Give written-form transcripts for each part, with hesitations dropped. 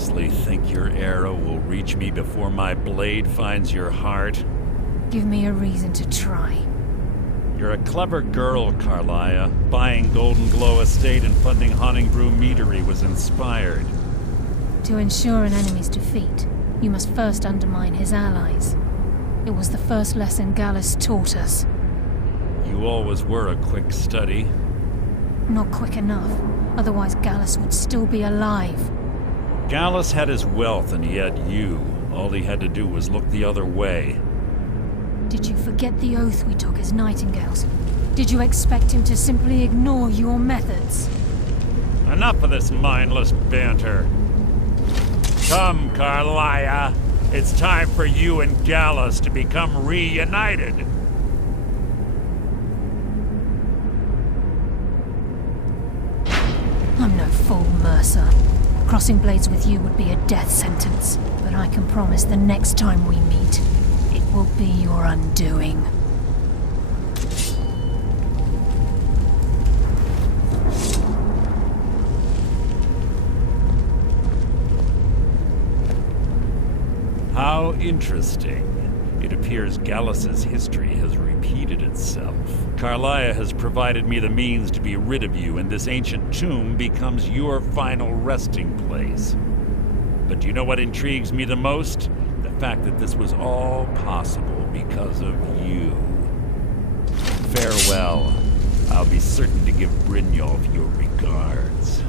honestly think your arrow will reach me before my blade finds your heart? Give me a reason to try. You're a clever girl, Karliah. Buying Golden Glow Estate and funding Honningbrew Meadery was inspired. To ensure an enemy's defeat, you must first undermine his allies. It was the first lesson Gallus taught us. You always were a quick study. Not quick enough, otherwise Gallus would still be alive. Gallus had his wealth and he had you. All he had to do was look the other way. Did you forget the oath we took as Nightingales? Did you expect him to simply ignore your methods? Enough of this mindless banter. Come, Karliah. It's time for you and Gallus to become reunited. I'm no fool, Mercer. Crossing blades with you would be a death sentence, but I can promise the next time we meet, it will be your undoing. How interesting. It appears Gallus's history has repeated itself. Karliah has provided me the means to be rid of you, and this ancient tomb becomes your final resting place. But do you know what intrigues me the most? The fact that this was all possible because of you. Farewell. I'll be certain to give Brynjolf your regards.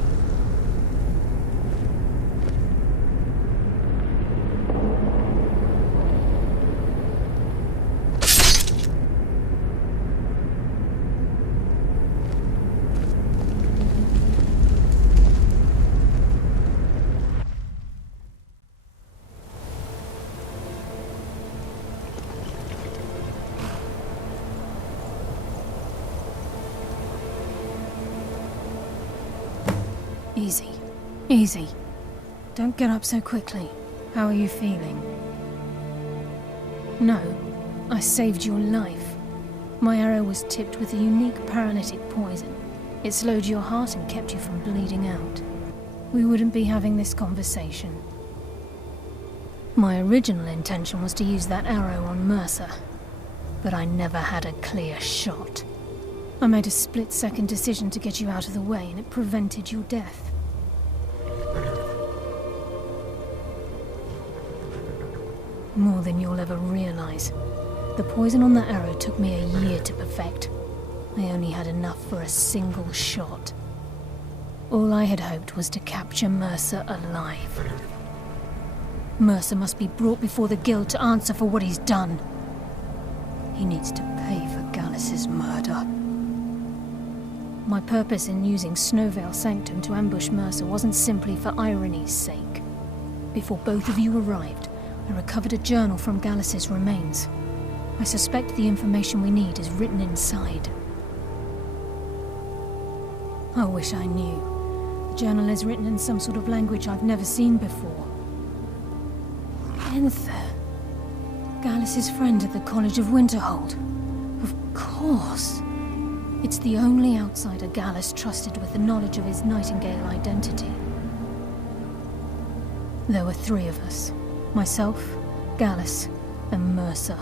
Easy. Easy. Don't get up so quickly. How are you feeling? No, I saved your life. My arrow was tipped with a unique paralytic poison. It slowed your heart and kept you from bleeding out. We wouldn't be having this conversation. My original intention was to use that arrow on Mercer, but I never had a clear shot. I made a split-second decision to get you out of the way, and it prevented your death. More than you'll ever realize. The poison on that arrow took me a year to perfect. I only had enough for a single shot. All I had hoped was to capture Mercer alive. Mercer must be brought before the Guild to answer for what he's done. He needs to pay for Gallus's murder. My purpose in using Snowveil Sanctum to ambush Mercer wasn't simply for irony's sake. Before both of you arrived, I recovered a journal from Gallus's remains. I suspect the information we need is written inside. I wish I knew. The journal is written in some sort of language I've never seen before. Enther. Gallus's friend at the College of Winterhold. Of course. It's the only outsider Gallus trusted with the knowledge of his Nightingale identity. There were 3 of us. Myself, Gallus, and Mercer.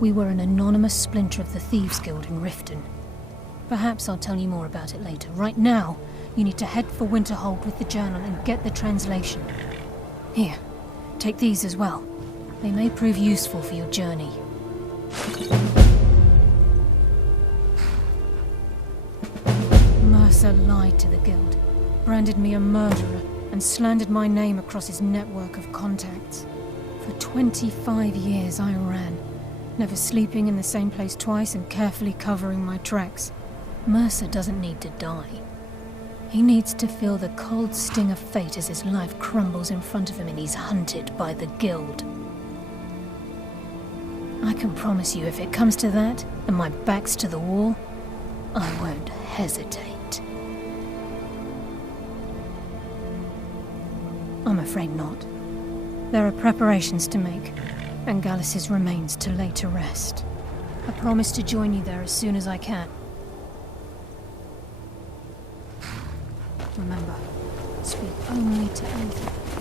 We were an anonymous splinter of the Thieves' Guild in Riften. Perhaps I'll tell you more about it later. Right now, you need to head for Winterhold with the journal and get the translation. Here, take these as well. They may prove useful for your journey. Mercer lied to the Guild, branded me a murderer, and slandered my name across his network of contacts. For 25 years I ran, never sleeping in the same place twice and carefully covering my tracks. Mercer doesn't need to die. He needs to feel the cold sting of fate as his life crumbles in front of him and he's hunted by the Guild. I can promise you, if it comes to that, and my back's to the wall, I won't hesitate. I'm afraid not. There are preparations to make, and Gallus's remains to lay to rest. I promise to join you there as soon as I can. Remember, speak only to Enther.